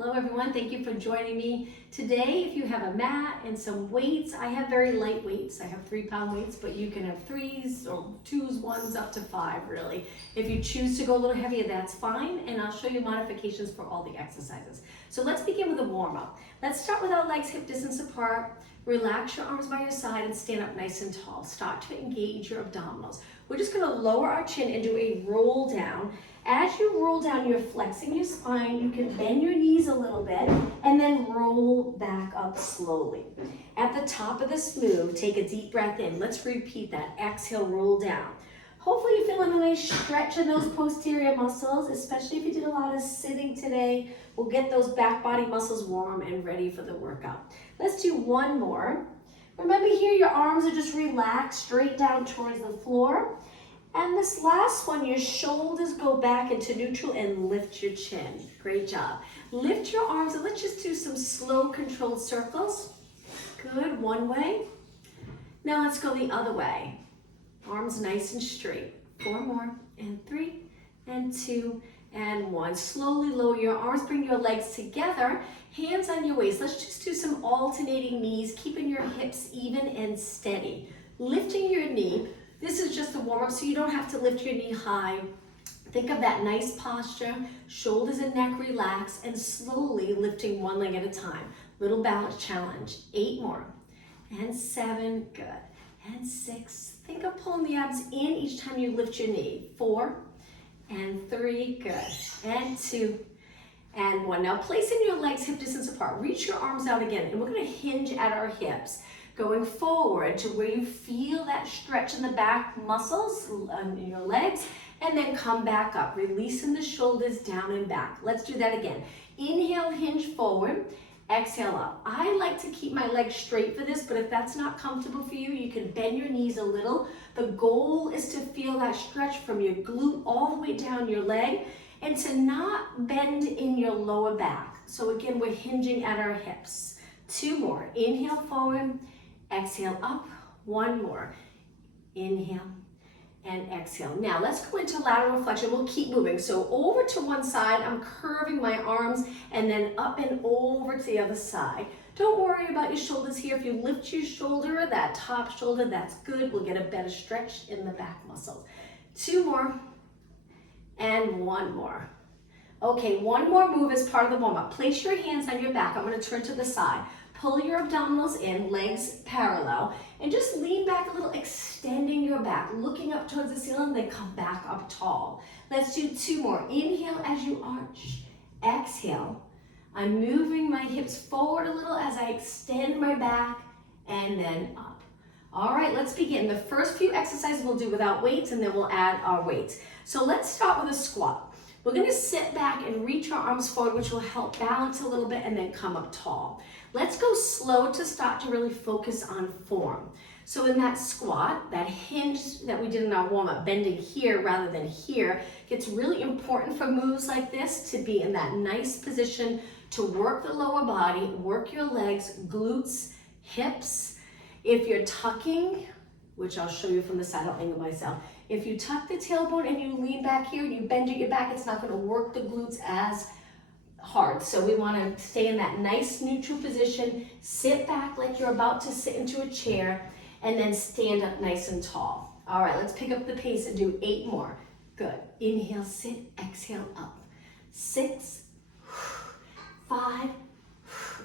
Hello everyone, thank you for joining me. Today, if you have a mat and some weights, I have very light weights. I have 3-pound weights, but you can have 3s or 2s, 1s, up to 5 really. If you choose to go a little heavier, that's fine, and I'll show you modifications for all the exercises. So let's begin with a warm-up. Let's start with our legs hip distance apart. Relax your arms by your side and stand up nice and tall. Start to engage your abdominals. We're just gonna lower our chin and do a roll down. As you roll down, you're flexing your spine. You can bend your knees a little bit and then roll back up slowly. At the top of this move, take a deep breath in. Let's repeat that. Exhale, roll down. Hopefully you're feeling a nice stretch in those posterior muscles, especially if you did a lot of sitting today. We'll get those back body muscles warm and ready for the workout. Let's do one more. Remember here, your arms are just relaxed straight down towards the floor. And this last one, your shoulders go back into neutral and lift your chin. Great job. Lift your arms and let's just do some slow controlled circles. Good, one way. Now let's go the other way. Arms nice and straight. 4 more, and 3, and 2, and 1. Slowly lower your arms, bring your legs together, hands on your waist. Let's just do some alternating knees, keeping your hips even and steady. Lifting your knee. This is just a warm-up, so you don't have to lift your knee high. Think of that nice posture, shoulders and neck relaxed, and slowly lifting one leg at a time. Little balance challenge. 8 more, and 7, good, and 6. Think of pulling the abs in each time you lift your knee. 4, and 3, good, and 2, and 1. Now placing your legs hip distance apart, reach your arms out again, and we're gonna hinge at our hips. Going forward to where you feel that stretch in the back muscles in your legs, and then come back up, releasing the shoulders down and back. Let's do that again. Inhale, hinge forward, exhale up. I like to keep my legs straight for this, but if that's not comfortable for you, you can bend your knees a little. The goal is to feel that stretch from your glute all the way down your leg and to not bend in your lower back. So again, we're hinging at our hips. 2 more, inhale forward, exhale up, 1 more. Inhale and exhale. Now let's go into lateral flexion. We'll keep moving. So over to one side, I'm curving my arms and then up and over to the other side. Don't worry about your shoulders here. If you lift your shoulder, that top shoulder, that's good. We'll get a better stretch in the back muscles. 2 more and 1 more. Okay, one more move as part of the warm-up. Place your hands on your back. I'm going to turn to the side. Pull your abdominals in, legs parallel, and just lean back a little, extending your back, looking up towards the ceiling, then come back up tall. Let's do 2 more. Inhale as you arch. Exhale. I'm moving my hips forward a little as I extend my back, and then up. All right, let's begin. The first few exercises we'll do without weights, and then we'll add our weights. So let's start with a squat. We're gonna sit back and reach our arms forward, which will help balance a little bit, and then come up tall. Let's go slow to start to really focus on form. So in that squat, that hinge that we did in our warm-up, bending here rather than here, it's really important for moves like this to be in that nice position to work the lower body, work your legs, glutes, hips. If you're tucking, which I'll show you from the side, I'll angle myself. If you tuck the tailbone and you lean back here, you bend at your back, it's not gonna work the glutes as hard. So we wanna stay in that nice neutral position, sit back like you're about to sit into a chair, and then stand up nice and tall. All right, let's pick up the pace and do 8 more. Good. Inhale, sit, exhale, up. 6, 5,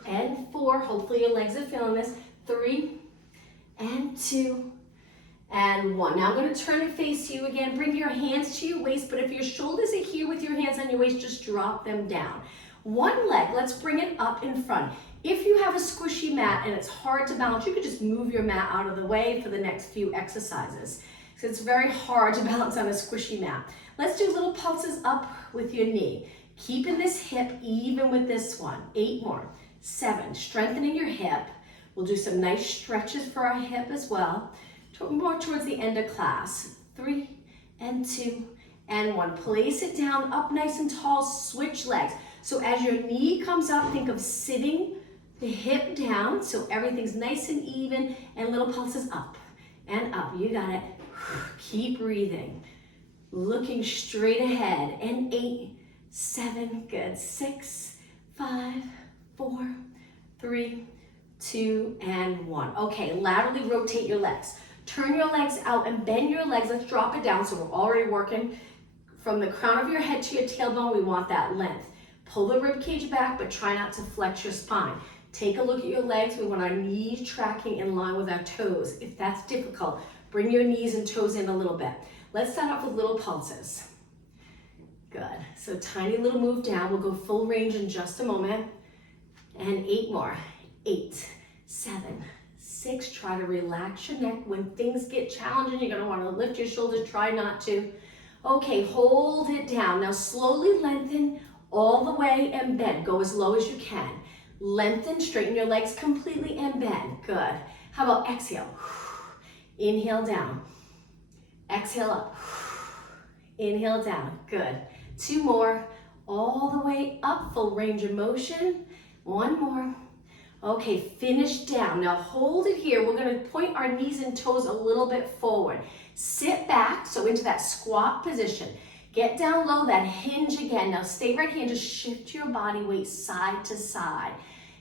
and 4. Hopefully your legs are feeling this. 3, and 2, and 1. Now I'm going to turn and face you again. Bring your hands to your waist, but if your shoulders are here with your hands on your waist, just drop them down. One leg, let's bring it up in front. If you have a squishy mat and it's hard to balance, you could just move your mat out of the way for the next few exercises. So it's very hard to balance on a squishy mat. Let's do little pulses up with your knee. Keeping this hip even with this one. 8 more. 7, strengthening your hip. We'll do some nice stretches for our hip as well. More towards the end of class. 3, and 2, and 1. Place it down, up nice and tall, switch legs. So as your knee comes up, think of sitting the hip down, so everything's nice and even, and little pulses up and up. You got it. Keep breathing. Looking straight ahead. And 8, 7, good. 6, 5, 4, 3, 2, and 1. Okay, laterally rotate your legs. Turn your legs out and bend your legs. Let's drop it down. So we're already working from the crown of your head to your tailbone. We want that length. Pull the rib cage back, but try not to flex your spine. Take a look at your legs. We want our knees tracking in line with our toes. If that's difficult, bring your knees and toes in a little bit. Let's start off with little pulses. Good. So tiny little move down. We'll go full range in just a moment. And 8 more. 8, 7, 6. Try to relax your neck. When things get challenging, you're going to want to lift your shoulders. Try not to. Okay, hold it down. Now slowly lengthen all the way and bend. Go as low as you can. Lengthen, straighten your legs completely and bend. Good. How about exhale? Inhale down. Exhale up. Inhale down. Good. 2 more. All the way up, full range of motion. 1 more. Okay, finish down. Now hold it here. We're going to point our knees and toes a little bit forward. Sit back, so into that squat position. Get down low, that hinge again. Now stay right here and just shift your body weight side to side.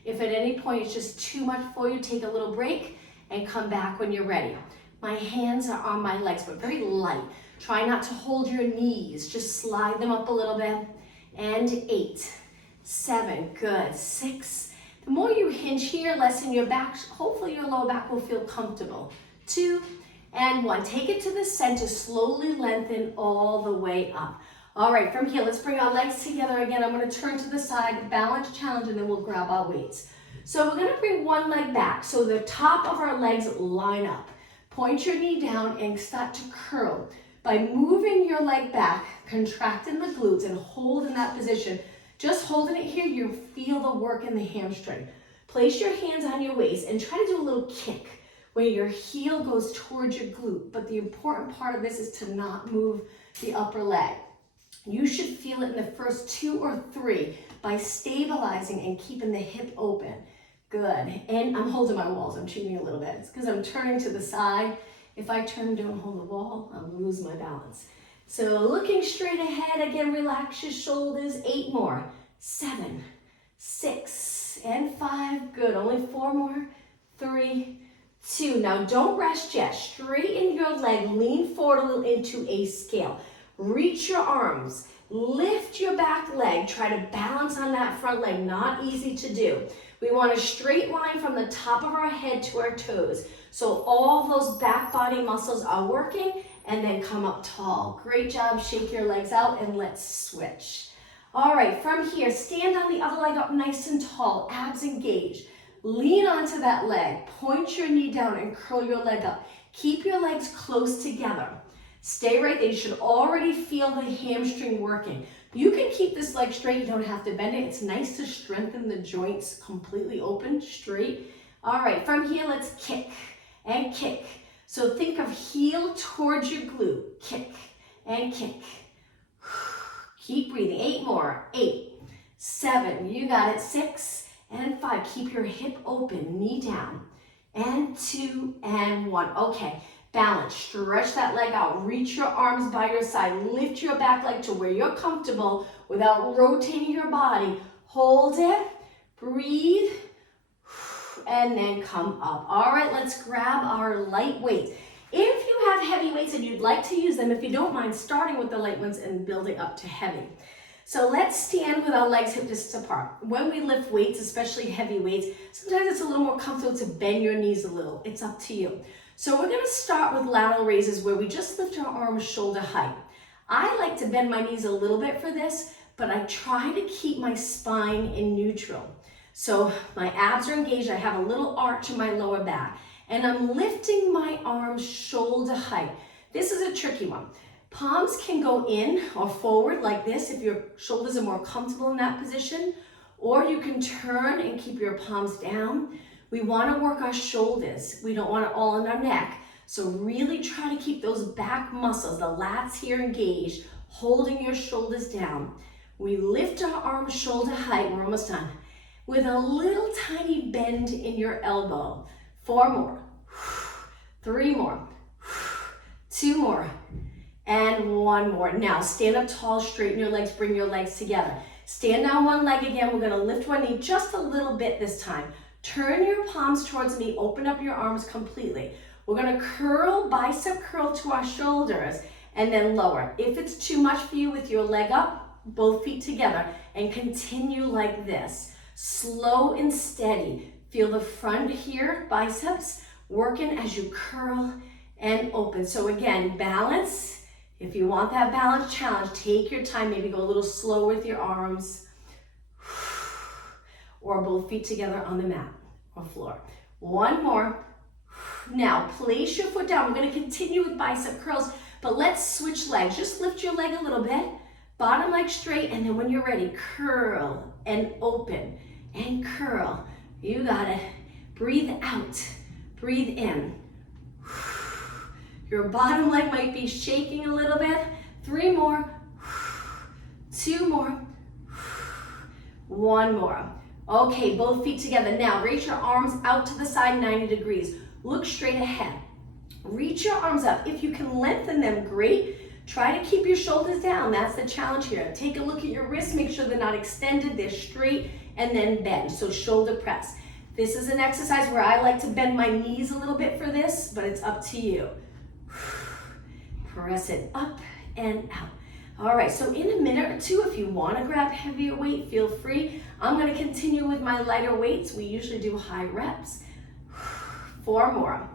If at any point it's just too much for you, take a little break and come back when you're ready. My hands are on my legs, but very light. Try not to hold your knees. Just slide them up a little bit. And 8, 7, good. 6. The more you hinge here, less in your back. Hopefully your lower back will feel comfortable. 2, and 1. Take it to the center. Slowly lengthen all the way up. All right, from here, let's bring our legs together again. I'm going to turn to the side, balance challenge, and then we'll grab our weights. So we're going to bring one leg back so the top of our legs line up. Point your knee down and start to curl. By moving your leg back, contracting the glutes and hold in that position. Just holding it here, you feel the work in the hamstring. Place your hands on your waist and try to do a little kick where your heel goes towards your glute. But the important part of this is to not move the upper leg. You should feel it in the first 2 or 3 by stabilizing and keeping the hip open. Good. And I'm holding my walls. I'm cheating a little bit. It's because I'm turning to the side. If I turn and don't hold the wall, I'll lose my balance. So looking straight ahead, again, relax your shoulders. 8 more. 7, 6, and 5. Good. Only 4 more. 3, 2. Now don't rest yet. Straighten your leg. Lean forward a little into a scale. Reach your arms. Lift your back leg. Try to balance on that front leg. Not easy to do. We want a straight line from the top of our head to our toes. So all those back body muscles are working, and then come up tall. Great job. Shake your legs out and let's switch. All right, from here, stand on the other leg up nice and tall, abs engaged. Lean onto that leg. Point your knee down and curl your leg up. Keep your legs close together. Stay right there. You should already feel the hamstring working. You can keep this leg straight. You don't have to bend it. It's nice to strengthen the joints completely open, straight. All right, from here, let's kick and kick. So think of heel towards your glute. Kick and kick. Keep breathing. 8 more. 8, 7. You got it. 6 and 5. Keep your hip open. Knee down. And 2 and 1. Okay. Balance. Stretch that leg out. Reach your arms by your side. Lift your back leg to where you're comfortable without rotating your body. Hold it. Breathe. And then come up. All right, let's grab our light weights. If you have heavy weights and you'd like to use them, if you don't mind, starting with the light ones and building up to heavy. So let's stand with our legs hip distance apart. When we lift weights, especially heavy weights, sometimes it's a little more comfortable to bend your knees a little. It's up to you. So we're going to start with lateral raises where we just lift our arms shoulder height. I like to bend my knees a little bit for this, but I try to keep my spine in neutral. So my abs are engaged. I have a little arch in my lower back, and I'm lifting my arms shoulder height. This is a tricky one. Palms can go in or forward like this if your shoulders are more comfortable in that position, or you can turn and keep your palms down. We want to work our shoulders. We don't want it all in our neck. So really try to keep those back muscles, the lats here engaged, holding your shoulders down. We lift our arms shoulder height. We're almost done. With a little tiny bend in your elbow. 4 more. 3 more. 2 more. And 1 more. Now stand up tall, straighten your legs, bring your legs together. Stand on one leg again. We're gonna lift one knee just a little bit this time. Turn your palms towards me, open up your arms completely. We're gonna curl, bicep curl to our shoulders, and then lower. If it's too much for you with your leg up, both feet together, and continue like this. Slow and steady. Feel the front here, biceps, working as you curl and open. So again, balance. If you want that balance challenge, take your time. Maybe go a little slow with your arms. Or both feet together on the mat or floor. One more. Now, place your foot down. We're going to continue with bicep curls, but let's switch legs. Just lift your leg a little bit. Bottom leg straight, and then when you're ready, curl and open and curl. You got it. Breathe out. Breathe in. Your bottom leg might be shaking a little bit. 3 more. 2 more. 1 more. Okay, both feet together. Now, raise your arms out to the side, 90 degrees. Look straight ahead. Reach your arms up. If you can lengthen them, great. Try to keep your shoulders down. That's the challenge here. Take a look at your wrists. Make sure they're not extended. They're straight, and then bend. So shoulder press. This is an exercise where I like to bend my knees a little bit for this, but it's up to you. Press it up and out. All right, so in a minute or two, if you want to grab heavier weight, feel free. I'm going to continue with my lighter weights. We usually do high reps. 4 more.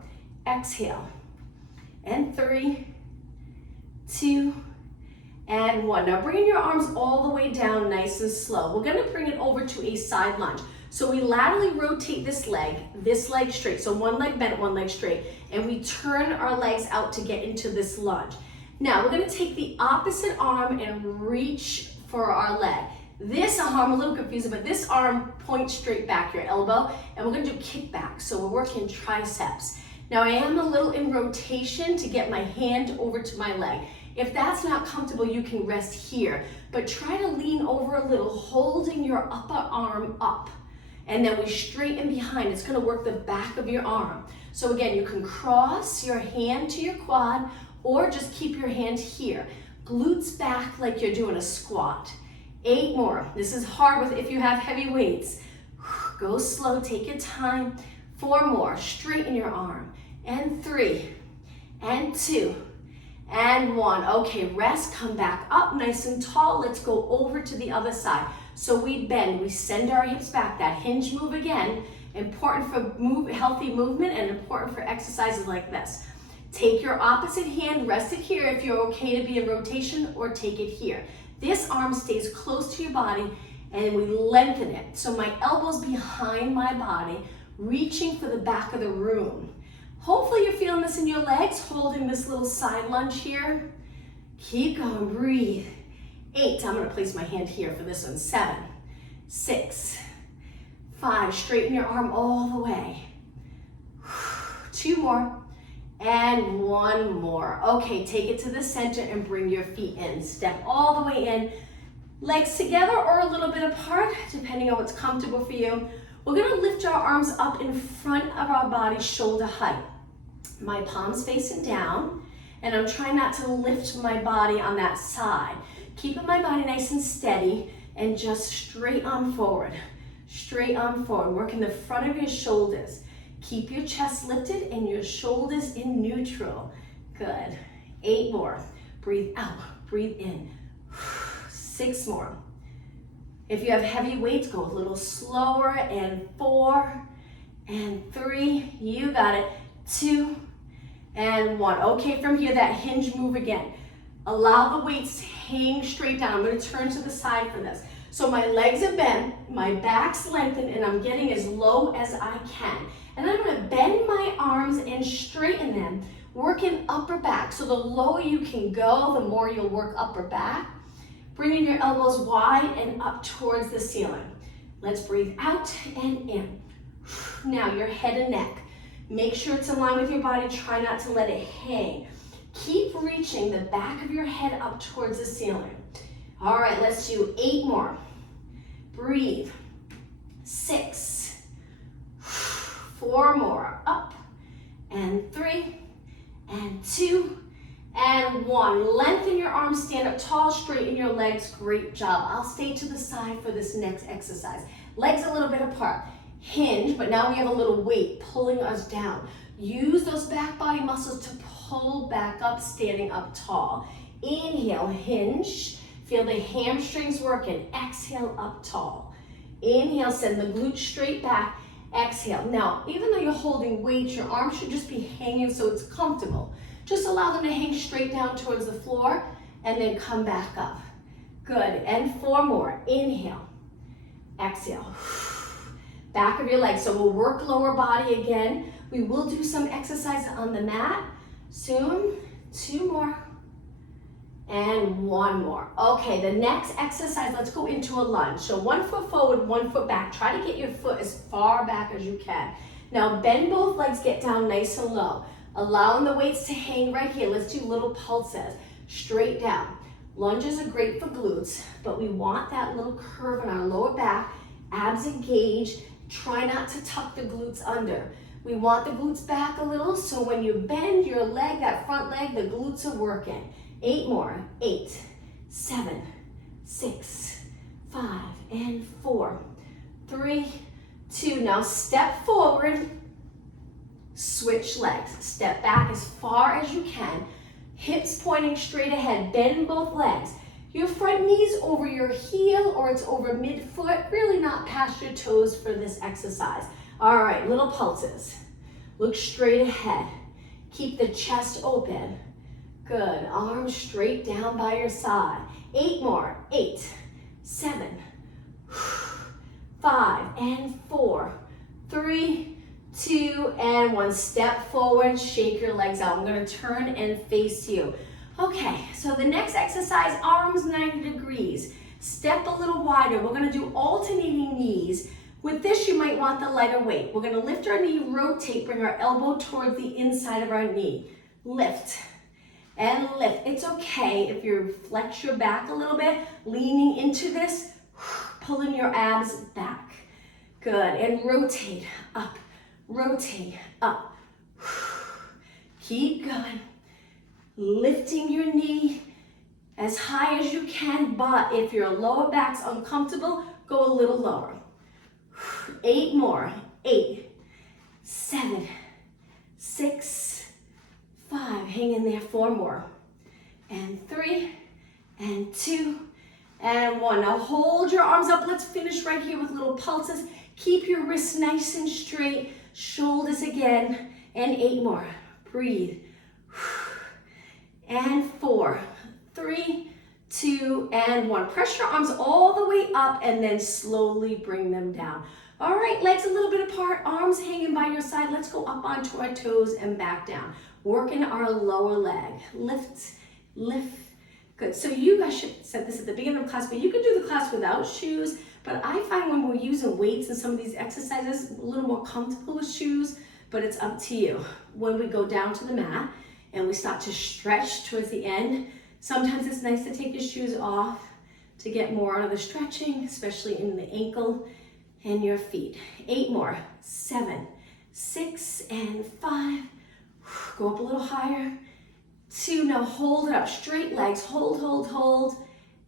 Exhale. And 3, 2, and 1. Now bring your arms all the way down nice and slow. We're going to bring it over to a side lunge. So we laterally rotate this leg straight. So one leg bent, one leg straight. And we turn our legs out to get into this lunge. Now we're going to take the opposite arm and reach for our leg. This arm, I'm a little confused, but this arm points straight back, your elbow, and we're going to do kickback. So we're working triceps. Now I am a little in rotation to get my hand over to my leg. If that's not comfortable, you can rest here, but try to lean over a little, holding your upper arm up. And then we straighten behind. It's going to work the back of your arm. So again, you can cross your hand to your quad or just keep your hand here. Glutes back like you're doing a squat. 8 more. This is hard if you have heavy weights. Go slow, take your time. 4 more. Straighten your arm. And 3, and 2, and 1. Okay, rest, come back up nice and tall. Let's go over to the other side. So we bend, we send our hips back. That hinge move again, important for healthy movement and important for exercises like this. Take your opposite hand, rest it here if you're okay to be in rotation, or take it here. This arm stays close to your body and we lengthen it. So my elbow's behind my body, reaching for the back of the room. Hopefully you're feeling this in your legs, holding this little side lunge here. Keep going, breathe. 8, I'm gonna place my hand here for this one. 7, 6, 5, straighten your arm all the way. 2 more, and 1 more. Okay, take it to the center and bring your feet in. Step all the way in, legs together or a little bit apart, depending on what's comfortable for you. We're gonna lift our arms up in front of our body, shoulder height. My palms facing down, and I'm trying not to lift my body on that side. Keeping my body nice and steady, and just straight on forward. Straight on forward, working the front of your shoulders. Keep your chest lifted and your shoulders in neutral. Good. 8 more. Breathe out, breathe in. 6 more. If you have heavy weights, go a little slower, and 4, and 3, you got it, 2, and 1. Okay, from here, that hinge move again. Allow the weights to hang straight down. I'm gonna turn to the side for this. So my legs are bent, my back's lengthened, and I'm getting as low as I can. And I'm gonna bend my arms and straighten them, working upper back. So the lower you can go, the more you'll work upper back. Bringing your elbows wide and up towards the ceiling. Let's breathe out and in. Now your head and neck. Make sure it's in line with your body. Try not to let it hang. Keep reaching the back of your head up towards the ceiling. All right, let's do 8 more. Breathe. 6. 4 more. Up. And 3. And 2. and 1. Lengthen your arms, stand up tall, straighten your legs. Great job. I'll stay to the side for this next exercise. Legs a little bit apart. Hinge, but now we have a little weight pulling us down. Use those back body muscles to pull back up, standing up tall. Inhale, hinge. Feel the hamstrings working. Exhale, up tall. Inhale, send the glutes straight back. Exhale. Now, even though you're holding weights, your arms should just be hanging so it's comfortable. Just allow them to hang straight down towards the floor and then come back up. Good, and 4 more. Inhale, exhale. Back of your legs, so we'll work lower body again. We will do some exercise on the mat soon. 2 more, and 1 more. Okay, the next exercise, let's go into a lunge. So 1 foot forward, 1 foot back. Try to get your foot as far back as you can. Now bend both legs, get down nice and low. Allowing the weights to hang right here. Let's do little pulses, straight down. Lunges are great for glutes, but we want that little curve in our lower back, abs engaged. Try not to tuck the glutes under. We want the glutes back a little, so when you bend your leg, that front leg, the glutes are working. 8 more. 8, 7, 6, 5, and 4, 3, 2. Now step forward, switch legs. Step back as far as you can. Hips pointing straight ahead. Bend both legs. Your front knee's over your heel or it's over midfoot. Really not past your toes for this exercise. All right, little pulses. Look straight ahead. Keep the chest open. Good. Arms straight down by your side. 8 more. 8, 7, 5, and 4, 3, 2, and 1. Step forward, shake your legs out. I'm going to turn and face you. Okay, so the next exercise, arms 90 degrees. Step a little wider. We're going to do alternating knees. With this, you might want the lighter weight. We're going to lift our knee, rotate, bring our elbow towards the inside of our knee. Lift and lift. It's okay if you flex your back a little bit, leaning into this, pulling your abs back. Good, and rotate up, rotate up. Keep going. Lifting your knee as high as you can, but if your lower back's uncomfortable, go a little lower. 8 more. 8, 7, 6, 5. Hang in there. 4 more. And 3, and 2, and 1. Now hold your arms up. Let's finish right here with little pulses. Keep your wrists nice and straight. Shoulders again. And 8 more. Breathe. And 4, 3, 2, and 1. Press your arms all the way up and then slowly bring them down. All right, legs a little bit apart, arms hanging by your side. Let's go up onto our toes and back down. Working our lower leg. Lift, lift. Good. So you guys should have said this at the beginning of class, but you can do the class without shoes. But I find when we're using weights in some of these exercises, a little more comfortable with shoes, but it's up to you. When we go down to the mat, and we start to stretch towards the end. Sometimes it's nice to take your shoes off to get more out of the stretching, especially in the ankle and your feet. 8 more. 7, 6, and 5. Go up a little higher. 2, now hold it up. Straight legs. Hold, hold, hold,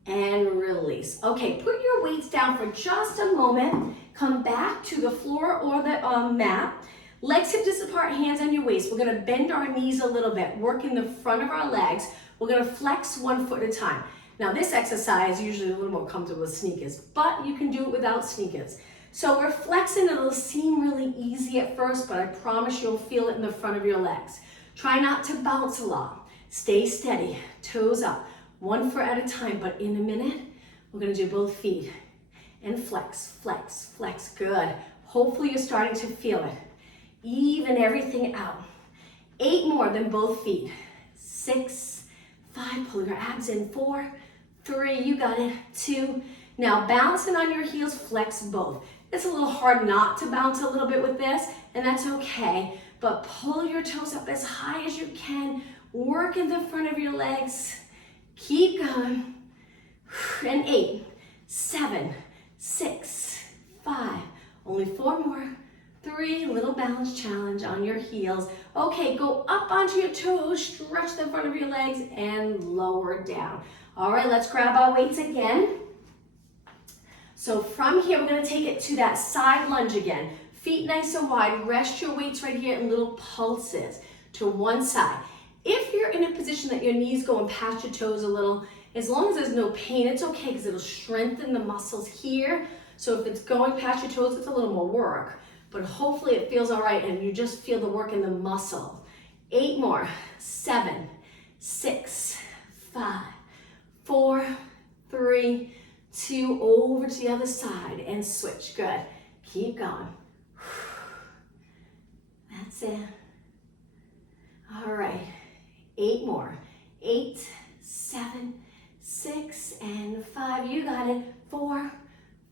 and release. Okay, put your weights down for just a moment. Come back to the floor or the mat. Legs hip distance apart, hands on your waist. We're gonna bend our knees a little bit, working the front of our legs. We're gonna flex 1 foot at a time. Now this exercise is usually a little more comfortable with sneakers, but you can do it without sneakers. So we're flexing, it'll seem really easy at first, but I promise you'll feel it in the front of your legs. Try not to bounce a lot. Stay steady, toes up, 1 foot at a time, but in a minute, we're gonna do both feet. And flex, flex, flex, good. Hopefully you're starting to feel it. Even everything out. 8 more than both feet. 6, 5, pull your abs in. 4, 3, you got it. 2, now bouncing on your heels, flex both. It's a little hard not to bounce a little bit with this, and that's okay, but pull your toes up as high as you can. Work in the front of your legs. Keep going. And 8, 7, 6, 5, only 4 more. 3, little balance challenge on your heels. Okay, go up onto your toes, stretch the front of your legs, and lower down. All right, let's grab our weights again. So from here, we're gonna take it to that side lunge again. Feet nice and wide, rest your weights right here in little pulses to one side. If you're in a position that your knees going past your toes a little, as long as there's no pain, it's okay because it'll strengthen the muscles here. So if it's going past your toes, it's a little more work, but hopefully it feels all right and you just feel the work in the muscle. 8 more, 7, 6, 5, 4, 3, 2, over to the other side and switch. Good. Keep going. That's it. All right. 8 more. 8, 7, 6, and 5. You got it. 4,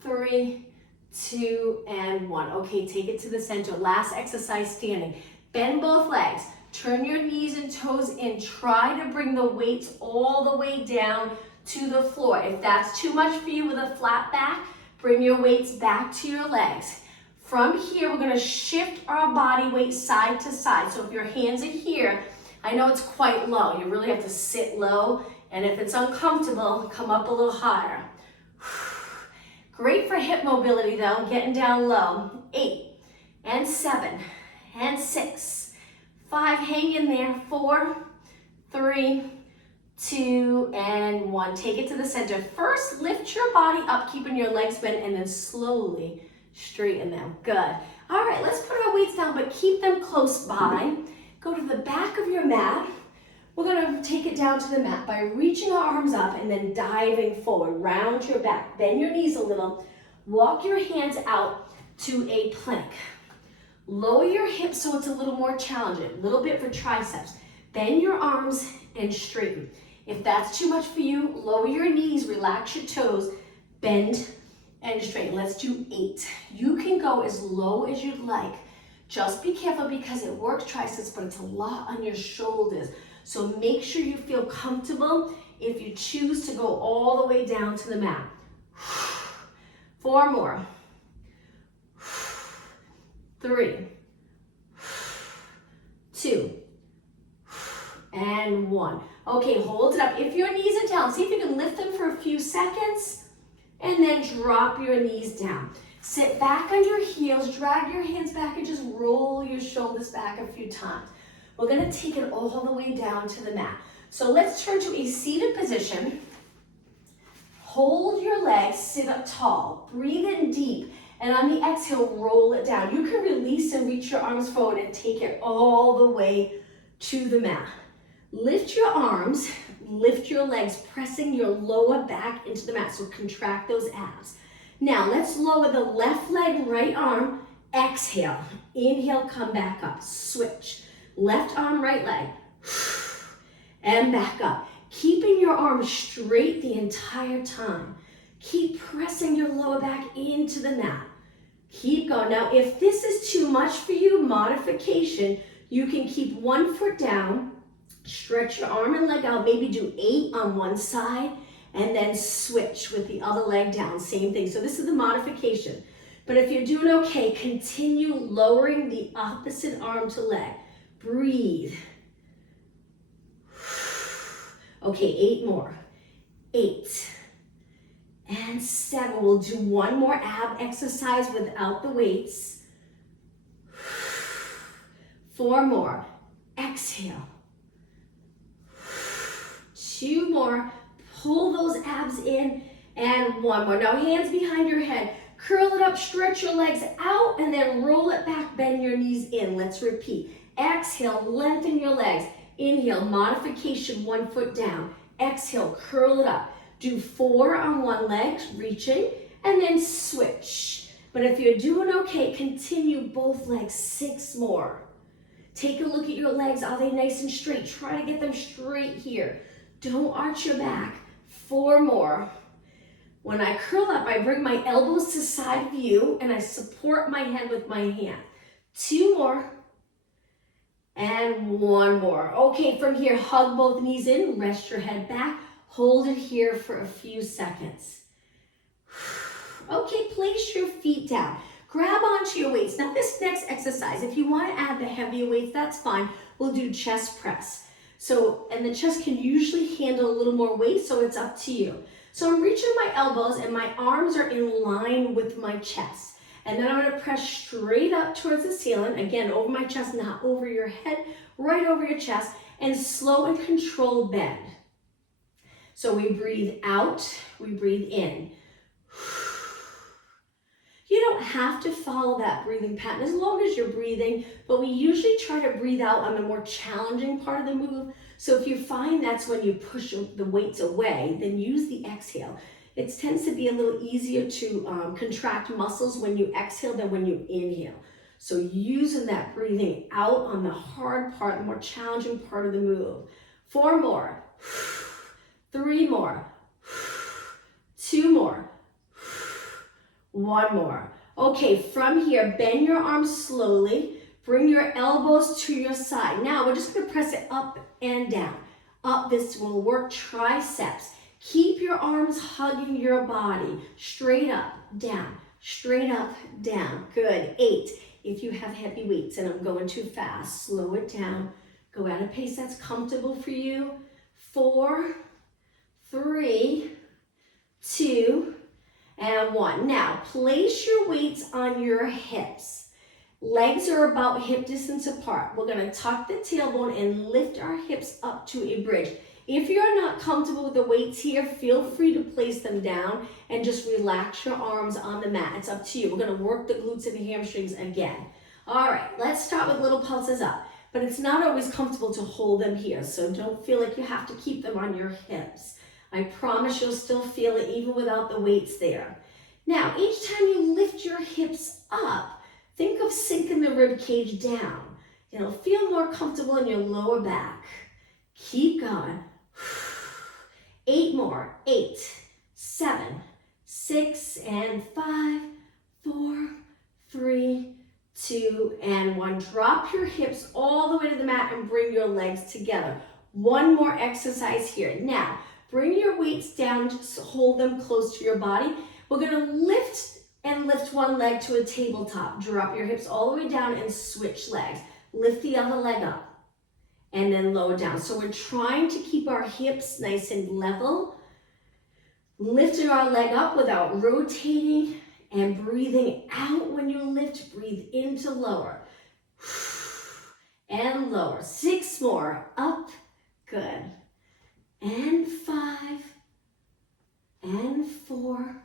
3, 2, and 1. Okay, take it to the center. Last exercise standing. Bend both legs. Turn your knees and toes in. Try to bring the weights all the way down to the floor. If that's too much for you with a flat back, bring your weights back to your legs. From here, we're gonna shift our body weight side to side. So if your hands are here, I know it's quite low. You really have to sit low. And if it's uncomfortable, come up a little higher. Great for hip mobility though, getting down low. 8, and 7, and 6, 5, hang in there. 4, 3, 2, and 1. Take it to the center. First, lift your body up, keeping your legs bent, and then slowly straighten them. Good. All right, let's put our weights down, but keep them close by. Go to the back of your mat. We're gonna take it down to the mat by reaching our arms up and then diving forward. Round your back, bend your knees a little. Walk your hands out to a plank. Lower your hips so it's a little more challenging. A little bit for triceps. Bend your arms and straighten. If that's too much for you, lower your knees, relax your toes, bend and straighten. Let's do 8. You can go as low as you'd like. Just be careful because it works triceps, but it's a lot on your shoulders. So make sure you feel comfortable if you choose to go all the way down to the mat. 4 more. 3, 2, and 1. Okay, hold it up. If your knees are down, see if you can lift them for a few seconds and then drop your knees down. Sit back on your heels, drag your hands back and just roll your shoulders back a few times. We're gonna take it all the way down to the mat. So let's turn to a seated position. Hold your legs, sit up tall, breathe in deep, and on the exhale, roll it down. You can release and reach your arms forward and take it all the way to the mat. Lift your arms, lift your legs, pressing your lower back into the mat, so contract those abs. Now let's lower the left leg, right arm, exhale. Inhale, come back up, switch. Left arm, right leg, and back up. Keeping your arms straight the entire time. Keep pressing your lower back into the mat. Keep going. Now, if this is too much for you, modification, you can keep one foot down, stretch your arm and leg out, maybe do 8 on one side, and then switch with the other leg down, same thing. So this is the modification. But if you're doing okay, continue lowering the opposite arm to leg. Breathe. Okay, 8 more. 8 and 7. We'll do one more ab exercise without the weights. 4 more. Exhale. 2 more. Pull those abs in, and 1 more. Now hands behind your head. Curl it up, stretch your legs out, and then roll it back, bend your knees in. Let's repeat. Exhale, lengthen your legs. Inhale, modification, 1 foot down. Exhale, curl it up. Do 4 on one leg, reaching, and then switch. But if you're doing okay, continue both legs, 6 more. Take a look at your legs. Are they nice and straight? Try to get them straight here. Don't arch your back. 4 more. When I curl up, I bring my elbows to side view and I support my head with my hand. 2 more. And 1 more. Okay, from here, hug both knees in, rest your head back. Hold it here for a few seconds. Okay, place your feet down. Grab onto your weights. Now this next exercise, if you want to add the heavier weights, that's fine. We'll do chest press. So, and the chest can usually handle a little more weight, so it's up to you. So I'm reaching my elbows and my arms are in line with my chest. And then I'm gonna press straight up towards the ceiling, again, over my chest, not over your head, right over your chest, and slow and controlled bend. So we breathe out, we breathe in. You don't have to follow that breathing pattern as long as you're breathing, but we usually try to breathe out on the more challenging part of the move. So if you find that's when you push the weights away, then use the exhale. It tends to be a little easier to contract muscles when you exhale than when you inhale. So using that breathing out on the hard part, the more challenging part of the move. 4 more, 3 more, 2 more, 1 more. Okay, from here, bend your arms slowly. Bring your elbows to your side. Now, we're just gonna press it up and down. Up, this will work triceps. Keep your arms hugging your body. Straight up, down, straight up, down. Good, 8. If you have heavy weights and I'm going too fast, slow it down. Go at a pace that's comfortable for you. 4, 3, 2, and 1. Now, place your weights on your hips. Legs are about hip distance apart. We're gonna tuck the tailbone and lift our hips up to a bridge. If you're not comfortable with the weights here, feel free to place them down and just relax your arms on the mat. It's up to you. We're gonna work the glutes and the hamstrings again. All right, let's start with little pulses up, but it's not always comfortable to hold them here, so don't feel like you have to keep them on your hips. I promise you'll still feel it even without the weights there. Now, each time you lift your hips up, think of sinking the rib cage down. You'll feel more comfortable in your lower back. Keep going. 8 more. 8, 7, 6, and 5, 4, 3, 2, and 1. Drop your hips all the way to the mat and bring your legs together. 1 more exercise here. Now, bring your weights down, just hold them close to your body. We're gonna lift and lift one leg to a tabletop. Drop your hips all the way down and switch legs. Lift the other leg up and then lower down. So we're trying to keep our hips nice and level. Lifting our leg up without rotating and breathing out when you lift. Breathe into lower and lower. 6 more. Up. Good. And 5 and 4.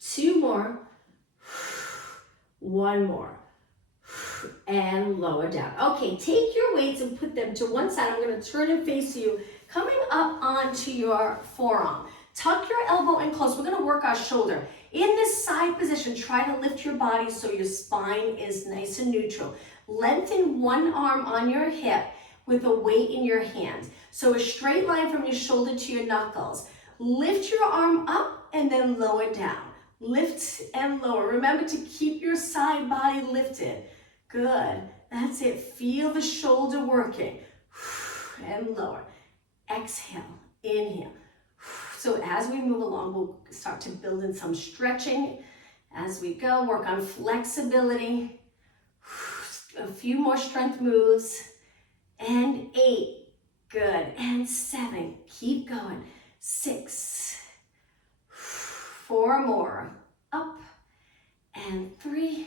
2 more, 1 more, and lower down. Okay, take your weights and put them to one side. I'm gonna turn and face you, coming up onto your forearm. Tuck your elbow in close. We're gonna work our shoulder. In this side position, try to lift your body so your spine is nice and neutral. Lengthen one arm on your hip with a weight in your hand. So a straight line from your shoulder to your knuckles. Lift your arm up and then lower down. Lift and lower. Remember to keep your side body lifted. Good. That's it. Feel the shoulder working. And lower. Exhale. Inhale. So as we move along, we'll start to build in some stretching as we go. Work on flexibility. A few more strength moves. And 8. Good. And 7. Keep going. 6. 4 more. Up. And 3.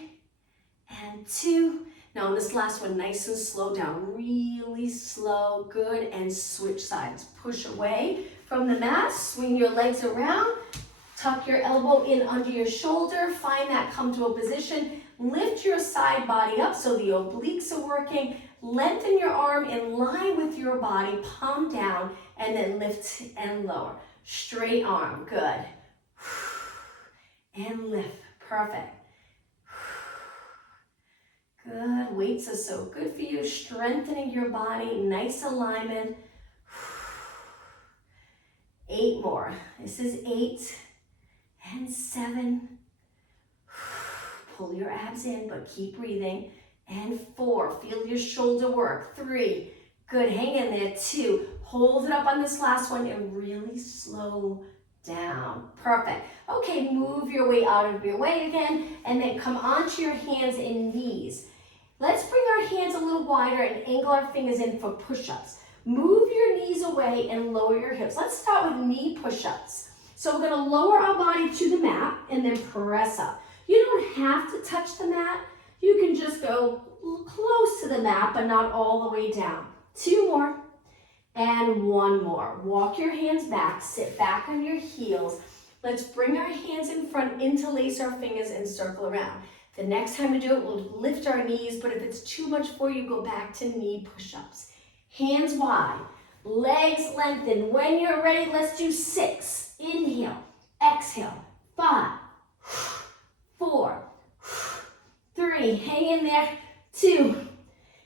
And 2. Now on this last one, nice and slow down. Really slow. Good. And switch sides. Push away from the mat. Swing your legs around. Tuck your elbow in under your shoulder. Find that comfortable position. Lift your side body up so the obliques are working. Lengthen your arm in line with your body, palm down, and then lift and lower. Straight arm, good. And lift, perfect. Good, weights are so good for you. Strengthening your body, nice alignment. 8 more. This is 8 and 7. Pull your abs in, but keep breathing. And 4, feel your shoulder work. 3, good, hang in there. 2, hold it up on this last one and really slow down. Perfect. Okay, move your way out of your way again, and then come onto your hands and knees. Let's bring our hands a little wider and angle our fingers in for push-ups. Move your knees away and lower your hips. Let's start with knee push-ups. So we're gonna lower our body to the mat and then press up. You don't have to touch the mat. You can just go close to the mat, but not all the way down. 2 more. And 1 more. Walk your hands back, sit back on your heels. Let's bring our hands in front, interlace our fingers and circle around. The next time we do it, we'll lift our knees, but if it's too much for you, go back to knee push-ups. Hands wide, legs lengthen. When you're ready, let's do 6. Inhale, exhale, 5, 4, 3, hang in there, 2,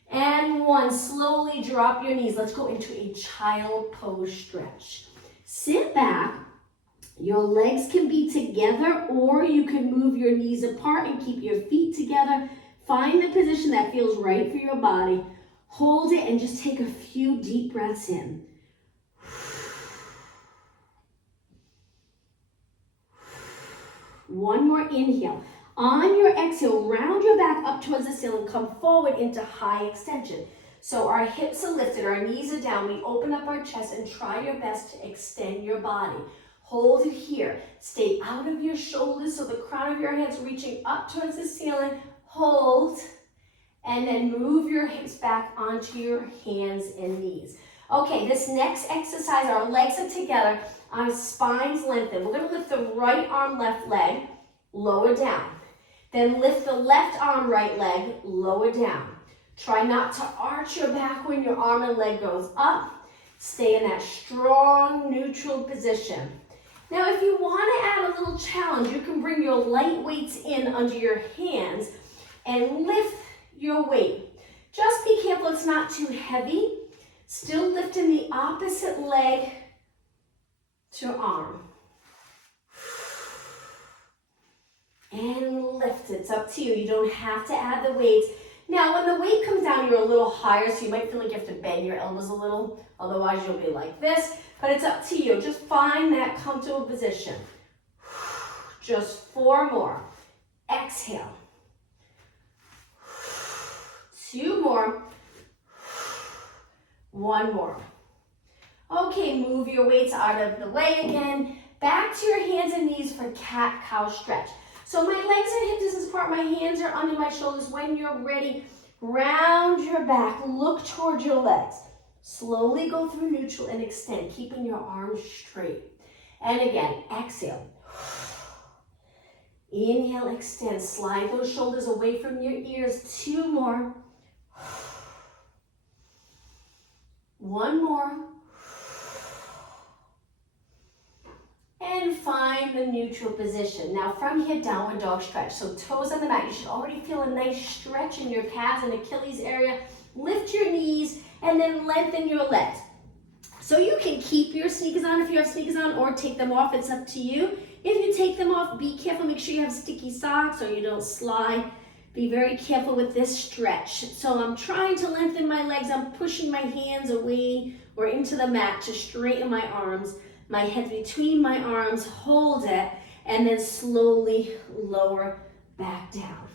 and 1. Slowly drop your knees. Let's go into a child pose stretch. Sit back. Your legs can be together, or you can move your knees apart and keep your feet together. Find the position that feels right for your body. Hold it and just take a few deep breaths in. One more inhale. On your exhale, round your back up towards the ceiling. Come forward into high extension. So our hips are lifted, our knees are down. We open up our chest and try your best to extend your body. Hold it here. Stay out of your shoulders so the crown of your head's reaching up towards the ceiling. Hold. And then move your hips back onto your hands and knees. Okay, this next exercise, our legs are together, our spine's lengthened. We're gonna lift the right arm, left leg, lower down. Then lift the left arm, right leg, lower down. Try not to arch your back when your arm and leg goes up. Stay in that strong neutral position. Now, if you want to add a little challenge, you can bring your light weights in under your hands and lift your weight. Just be careful it's not too heavy. Still lifting the opposite leg to arm. And lift it. It's up to you. You don't have to add the weights. Now, when the weight comes down, you're a little higher, so you might feel like you have to bend your elbows a little. Otherwise, you'll be like this. But it's up to you. Just find that comfortable position. Just 4 more. Exhale. 2 more. 1 more. Okay, move your weights out of the way again. Back to your hands and knees for cat-cow stretch. So my legs are hip distance apart, my hands are under my shoulders. When you're ready, round your back, look towards your legs. Slowly go through neutral and extend, keeping your arms straight. And again, exhale. Inhale, extend, slide those shoulders away from your ears. 2 more. 1 more. And find the neutral position. Now from here, downward dog stretch. So toes on the mat. You should already feel a nice stretch in your calves and Achilles area. Lift your knees and then lengthen your legs. So you can keep your sneakers on if you have sneakers on, or take them off. It's up to you. If you take them off, be careful. Make sure you have sticky socks or you don't slide. Be very careful with this stretch. So I'm trying to lengthen my legs. I'm pushing my hands away or into the mat to straighten my arms. My head between my arms, hold it, and then slowly lower back down.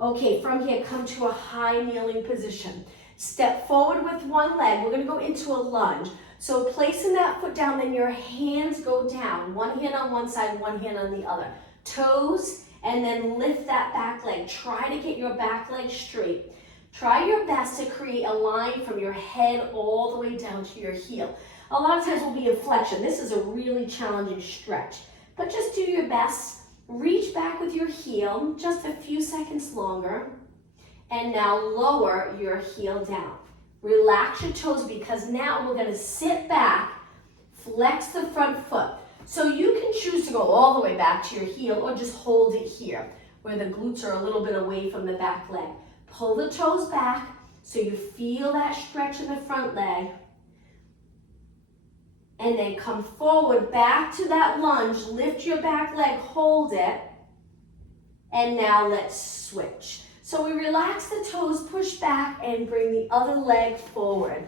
Okay, from here, come to a high kneeling position. Step forward with one leg. We're gonna go into a lunge. So placing that foot down, then your hands go down. One hand on one side, one hand on the other. Toes, and then lift that back leg. Try to get your back leg straight. Try your best to create a line from your head all the way down to your heel. A lot of times will be a flexion. This is a really challenging stretch, but just do your best. Reach back with your heel just a few seconds longer, and now lower your heel down. Relax your toes because now we're going to sit back, flex the front foot. So you can choose to go all the way back to your heel or just hold it here where the glutes are a little bit away from the back leg. Pull the toes back so you feel that stretch in the front leg. And then come forward back to that lunge. Lift your back leg, hold it. And now let's switch. So we relax the toes, push back, and bring the other leg forward.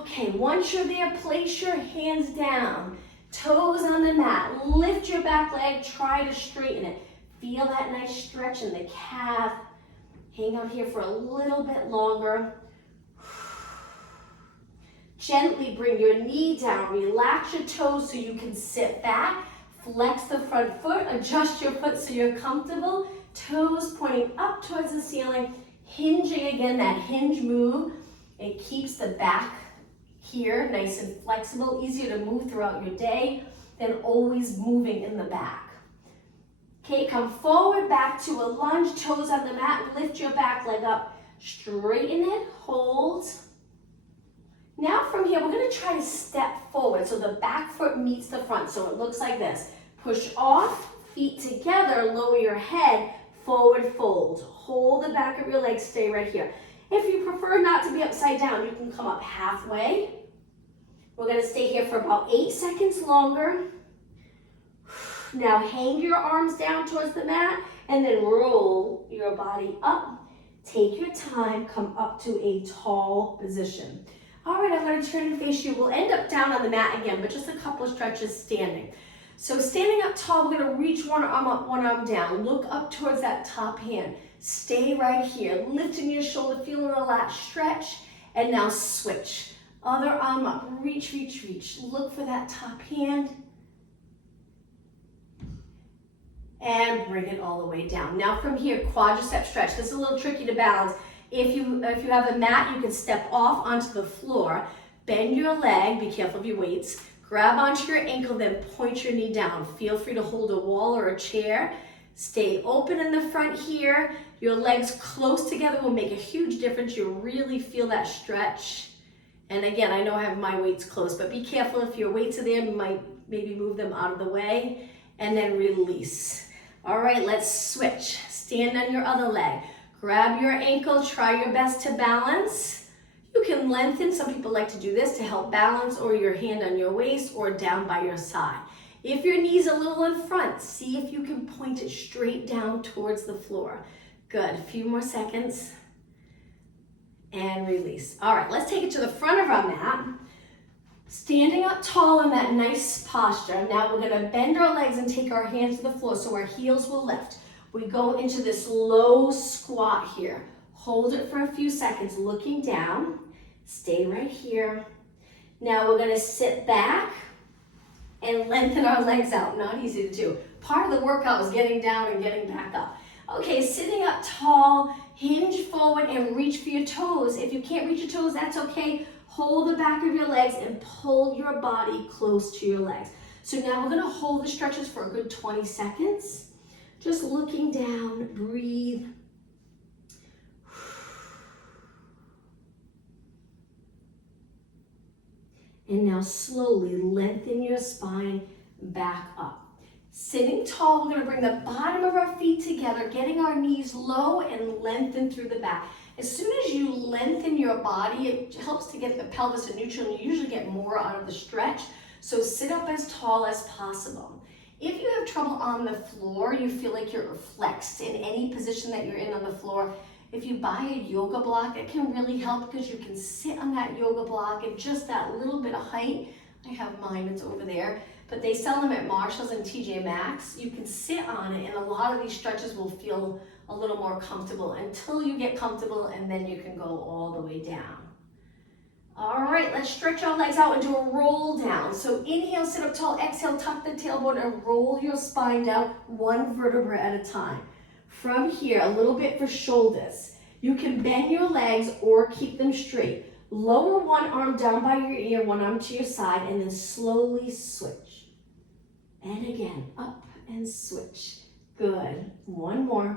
Okay, once you're there, place your hands down. Toes on the mat. Lift your back leg. Try to straighten it. Feel that nice stretch in the calf. Hang out here for a little bit longer. Gently bring your knee down. Relax your toes so you can sit back. Flex the front foot. Adjust your foot so you're comfortable. Toes pointing up towards the ceiling. Hinging again, that hinge move. It keeps the back here nice and flexible. Easier to move throughout your day than always moving in the back. Okay, come forward back to a lunge. Toes on the mat. Lift your back leg up. Straighten it. Hold. Now from here, we're going to try to step forward so the back foot meets the front. So it looks like this. Push off, feet together, lower your head, forward fold. Hold the back of your legs, stay right here. If you prefer not to be upside down, you can come up halfway. We're going to stay here for about 8 seconds longer. Now hang your arms down towards the mat and then roll your body up. Take your time, come up to a tall position. All right, I'm going to turn and face you. We'll end up down on the mat again, but just a couple of stretches standing. So standing up tall, we're going to reach one arm up, one arm down. Look up towards that top hand. Stay right here, lifting your shoulder, feeling the lat stretch, and now switch. Other arm up, reach, reach, reach. Look for that top hand. And bring it all the way down. Now from here, quadricep stretch. This is a little tricky to balance. If you have a mat, you can step off onto the floor, bend your leg, be careful of your weights, grab onto your ankle, then point your knee down. Feel free to hold a wall or a chair. Stay open in the front here. Your legs close together will make a huge difference. You'll really feel that stretch. And again, I know I have my weights close, but be careful if your weights are there, you might maybe move them out of the way, and then release. All right, let's switch. Stand on your other leg. Grab your ankle, try your best to balance. You can lengthen, some people like to do this to help balance, or your hand on your waist or down by your side. If your knee's a little in front, see if you can point it straight down towards the floor. Good, a few more seconds. And release. All right, let's take it to the front of our mat. Standing up tall in that nice posture. Now we're gonna bend our legs and take our hands to the floor so our heels will lift. We go into this low squat here. Hold it for a few seconds, looking down. Stay right here. Now we're gonna sit back and lengthen our legs out. Not easy to do. Part of the workout is getting down and getting back up. Okay, sitting up tall, hinge forward and reach for your toes. If you can't reach your toes, that's okay. Hold the back of your legs and pull your body close to your legs. So now we're gonna hold the stretches for a good 20 seconds. Just looking down, breathe. And now slowly lengthen your spine back up. Sitting tall, we're gonna bring the bottom of our feet together, getting our knees low and lengthen through the back. As soon as you lengthen your body, it helps to get the pelvis in neutral, and you usually get more out of the stretch. So sit up as tall as possible. If you have trouble on the floor, you feel like you're flexed in any position that you're in on the floor, if you buy a yoga block, it can really help because you can sit on that yoga block at just that little bit of height. I have mine, it's over there, but they sell them at Marshall's and TJ Maxx. You can sit on it, and a lot of these stretches will feel a little more comfortable until you get comfortable, and then you can go all the way down. All right, let's stretch our legs out and do a roll down. So inhale, sit up tall, exhale, tuck the tailbone and roll your spine down one vertebra at a time. From here, a little bit for shoulders. You can bend your legs or keep them straight. Lower one arm down by your ear, one arm to your side, and then slowly switch. And again, up and switch. Good, one more.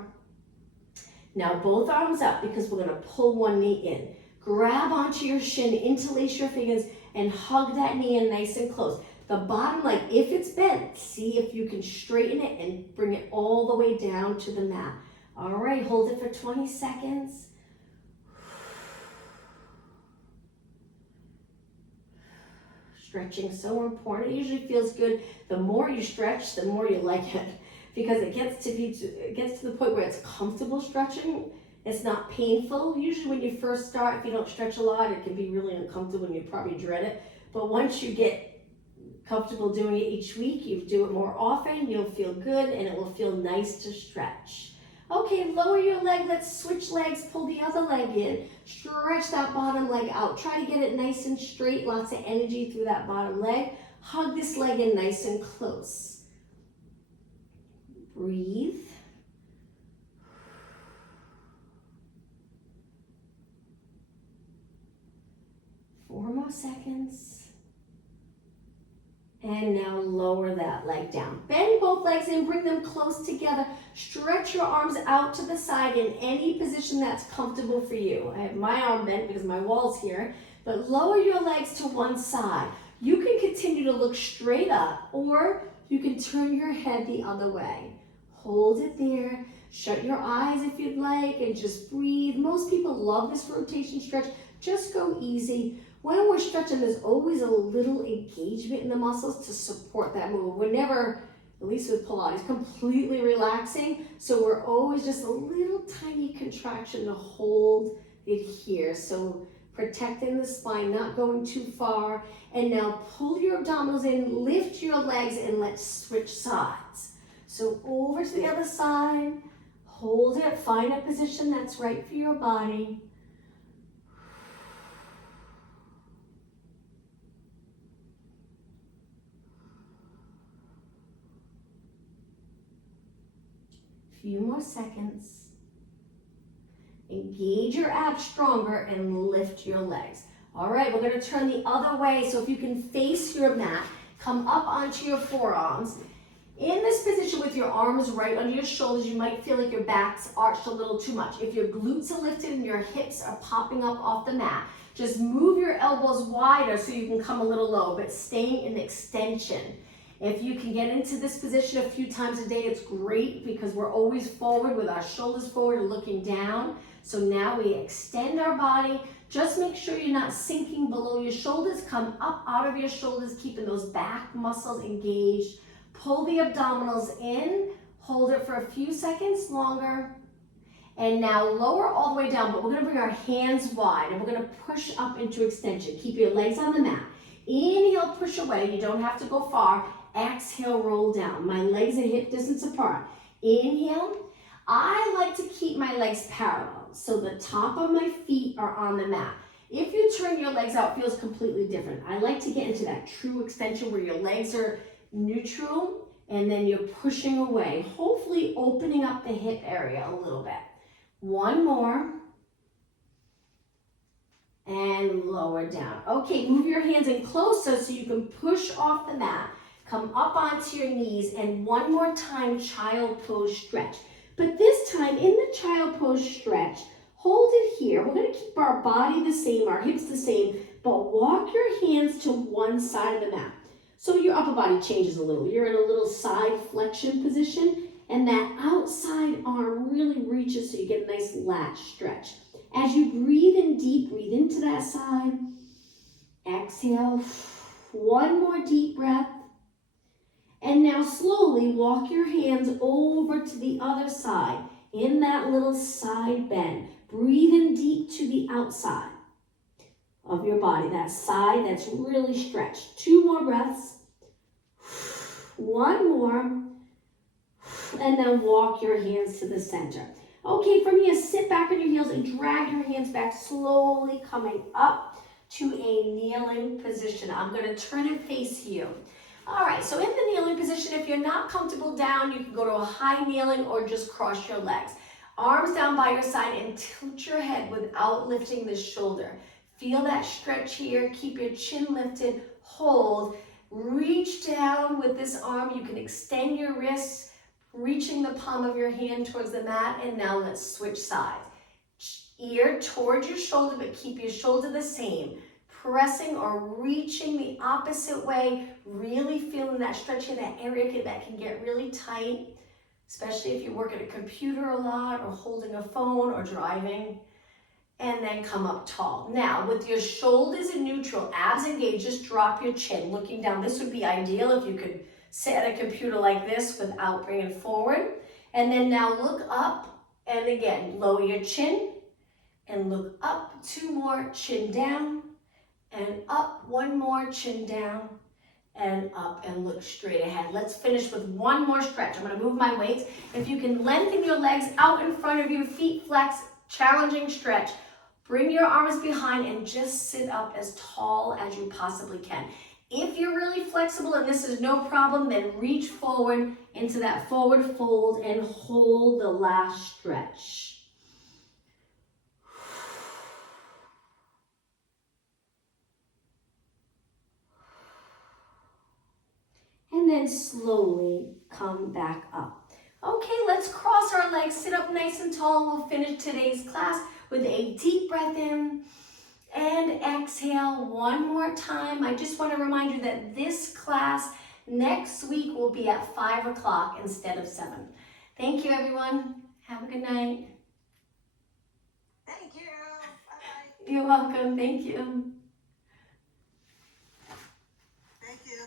Now both arms up because we're gonna pull one knee in. Grab onto your shin, interlace your fingers, and hug that knee in nice and close. The bottom leg, if it's bent, see if you can straighten it and bring it all the way down to the mat. All right, hold it for 20 seconds. Stretching so important. It usually feels good. The more you stretch, the more you like it, because it gets to the point where it's comfortable stretching. It's not painful. Usually when you first start, if you don't stretch a lot, it can be really uncomfortable and you probably dread it. But once you get comfortable doing it each week, you do it more often, you'll feel good and it will feel nice to stretch. Okay, lower your leg, let's switch legs, pull the other leg in. Stretch that bottom leg out. Try to get it nice and straight, lots of energy through that bottom leg. Hug this leg in nice and close. Breathe. Four more seconds. And now lower that leg down. Bend both legs and bring them close together. Stretch your arms out to the side in any position that's comfortable for you. I have my arm bent because my wall's here, but lower your legs to one side. You can continue to look straight up, or you can turn your head the other way. Hold it there. Shut your eyes if you'd like and just breathe. Most people love this rotation stretch. Just go easy. When we're stretching, there's always a little engagement in the muscles to support that move. We're never, at least with Pilates, completely relaxing. So we're always just a little tiny contraction to hold it here. So protecting the spine, not going too far. And now pull your abdominals in, lift your legs, and let's switch sides. So over to the other side, hold it, find a position that's right for your body. Few more seconds. Engage your abs stronger and lift your legs. All right, we're going to turn the other way. So if you can face your mat, come up onto your forearms. In this position with your arms right under your shoulders, you might feel like your back's arched a little too much. If your glutes are lifted and your hips are popping up off the mat, just move your elbows wider so you can come a little low, but staying in extension. If you can get into this position a few times a day, it's great because we're always forward with our shoulders forward and looking down. So now we extend our body. Just make sure you're not sinking below your shoulders. Come up out of your shoulders, keeping those back muscles engaged. Pull the abdominals in. Hold it for a few seconds longer. And now lower all the way down, but we're going to bring our hands wide and we're going to push up into extension. Keep your legs on the mat. Inhale, push away. You don't have to go far. Exhale, roll down. My legs are hip distance apart. Inhale. I like to keep my legs parallel, so the top of my feet are on the mat. If you turn your legs out, it feels completely different. I like to get into that true extension where your legs are neutral and then you're pushing away, hopefully opening up the hip area a little bit. One more. And lower down. Okay, move your hands in closer so you can push off the mat. Come up onto your knees, and one more time, child pose stretch. But this time, in the child pose stretch, hold it here. We're going to keep our body the same, our hips the same, but walk your hands to one side of the mat. So your upper body changes a little. You're in a little side flexion position, and that outside arm really reaches so you get a nice lat stretch. As you breathe in deep, breathe into that side. Exhale. One more deep breath. And now slowly walk your hands over to the other side in that little side bend. Breathe in deep to the outside of your body, that side that's really stretched. Two more breaths. One more. And then walk your hands to the center. Okay, from here, sit back on your heels and drag your hands back, slowly coming up to a kneeling position. I'm going to turn and face you. All right, so in the kneeling position, if you're not comfortable down, you can go to a high kneeling or just cross your legs. Arms down by your side and tilt your head without lifting the shoulder. Feel that stretch here. Keep your chin lifted. Hold. Reach down with this arm. You can extend your wrists, reaching the palm of your hand towards the mat. And now let's switch sides. Ear towards your shoulder, but keep your shoulder the same. Pressing or reaching the opposite way, really feeling that stretch in that area that can get really tight, especially if you work at a computer a lot or holding a phone or driving. And then come up tall. Now, with your shoulders in neutral, abs engaged, just drop your chin, looking down. This would be ideal if you could sit at a computer like this without bringing forward. And then now look up, and again, lower your chin, and look up. Two more, chin down. And up, one more, chin down, and up and look straight ahead. Let's finish with one more stretch. I'm gonna move my weights. If you can lengthen your legs out in front of you, feet flex, challenging stretch. Bring your arms behind and just sit up as tall as you possibly can. If you're really flexible and this is no problem, then reach forward into that forward fold and hold the last stretch. And then slowly come back up. Okay, let's cross our legs, sit up nice and tall. We'll finish today's class with a deep breath in and exhale one more time. I just want to remind you that this class next week will be at 5 o'clock instead of 7. Thank you, everyone. Have a good night. Thank you. Bye-bye. You're welcome. Thank you. Thank you.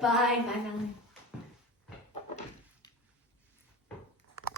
Bye-bye. Bye. Bye, Melanie.